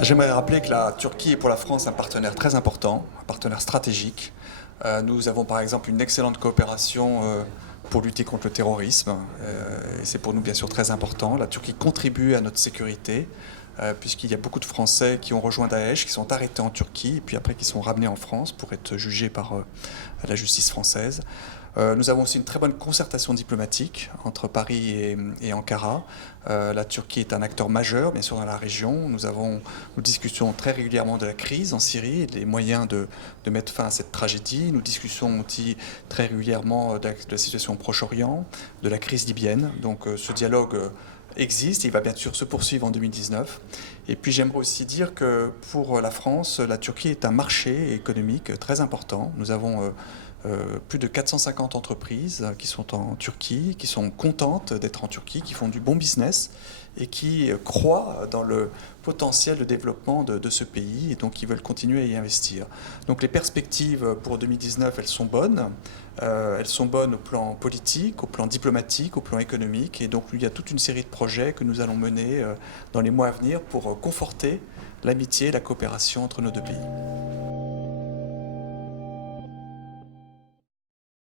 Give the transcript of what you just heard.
J'aimerais rappeler que la Turquie est pour la France un partenaire très important, un partenaire stratégique. Nous avons par exemple une excellente coopération pour lutter contre le terrorisme, et c'est pour nous bien sûr très important. La Turquie contribue à notre sécurité, puisqu'il y a beaucoup de Français qui ont rejoint Daesh, qui sont arrêtés en Turquie, et puis après qui sont ramenés en France pour être jugés par la justice française. Nous avons aussi une très bonne concertation diplomatique entre Paris et Ankara. La Turquie est un acteur majeur, bien sûr, dans la région. Nous discutons très régulièrement de la crise en Syrie et des moyens de mettre fin à cette tragédie. Nous discutons aussi très régulièrement de la situation au Proche-Orient, de la crise libyenne. Donc ce dialogue existe et il va bien sûr se poursuivre en 2019. Et puis j'aimerais aussi dire que pour la France, la Turquie est un marché économique très important. Nous avons plus de 450 entreprises qui sont en Turquie, qui sont contentes d'être en Turquie, qui font du bon business et qui croient dans le potentiel de développement de ce pays et donc qui veulent continuer à y investir. Donc les perspectives pour 2019, elles sont bonnes. Elles sont bonnes au plan politique, au plan diplomatique, au plan économique. Et donc il y a toute une série de projets que nous allons mener dans les mois à venir pour conforter l'amitié et la coopération entre nos deux pays.